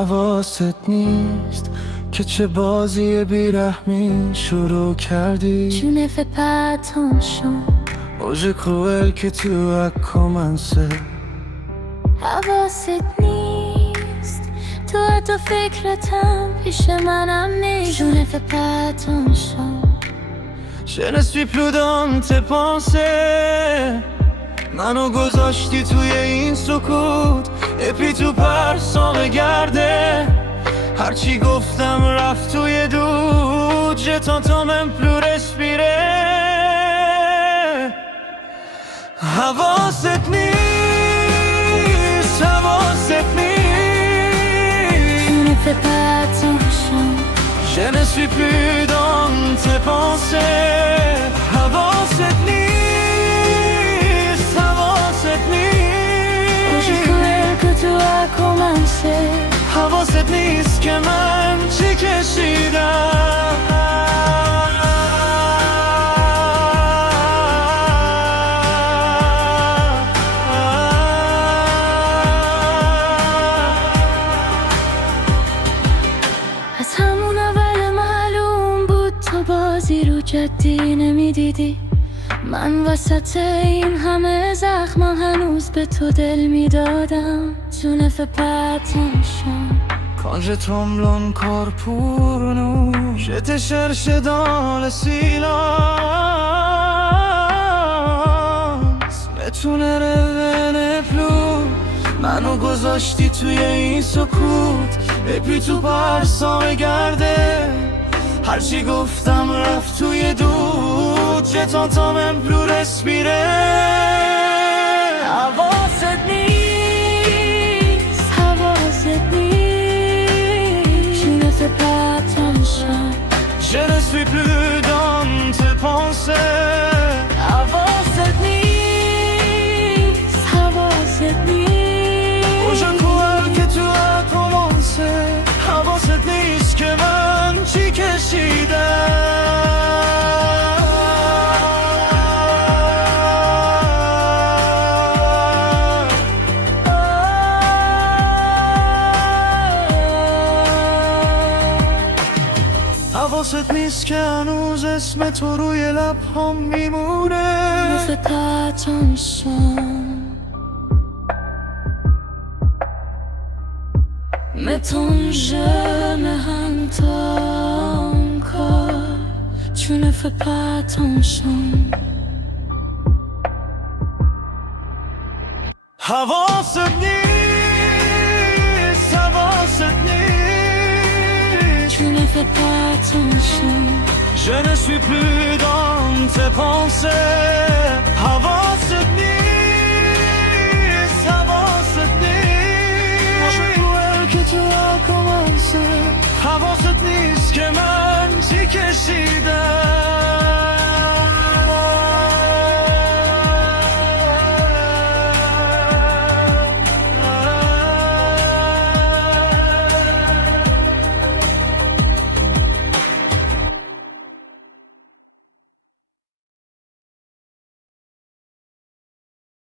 حواست نیست که چه بازی بیرحمی شروع کردی. Tu ne fais pas attention. Oh j'ai cruel que tu as commencé. حواست نیست تو فکرتم پیش منم نیست. Tu ne fais pas attention. Je ne suis plus dans tes pensées. منو گذاشتی توی این سکوت Et puis tu pars sans regarder. هرچی گفتم رفت توی دود. Je t'entends même plus respirer. حواست نیست حواست نیست. Tu ne fais pas attention. Je ne suis plus dans tes pensées. حواست نیست حواست نیست. Je croyais que tu as commencé. حواست نیست که من چی کشیدم. از همون اول معلوم بود تو بازی رو جدی نمیدیدی. من وسط این همه زخم هنوز به تو دل میدادم. Tu ne fais pas attention. Quand je tremble encore pour nous, je te cherche dans le silence. Mais tu ne revenais plus. منو گذاشتی توی این سکوت Et puis tu pars sans regarder. هرچی گفتم رفت توی دود. Je t'entends même plus respirer. حواست نیست حواست نیست. Tu ne fais pas attention. Je ne suis plus dans tes pensées. حواست نیست حواست نیست. Oh je crois que tu as commencé. حواست نیست که من چی کشیدم. حواست نیست که هنوز اسم تو روی لب‌هام میمونه. Ne fais pas attention. Mais ton jeu me hante encore. Tu ne fais pas attention. حواست نیست حواست نیست. Tu ne fais pas attention. Je ne suis plus dans tes pensées. حواست نیست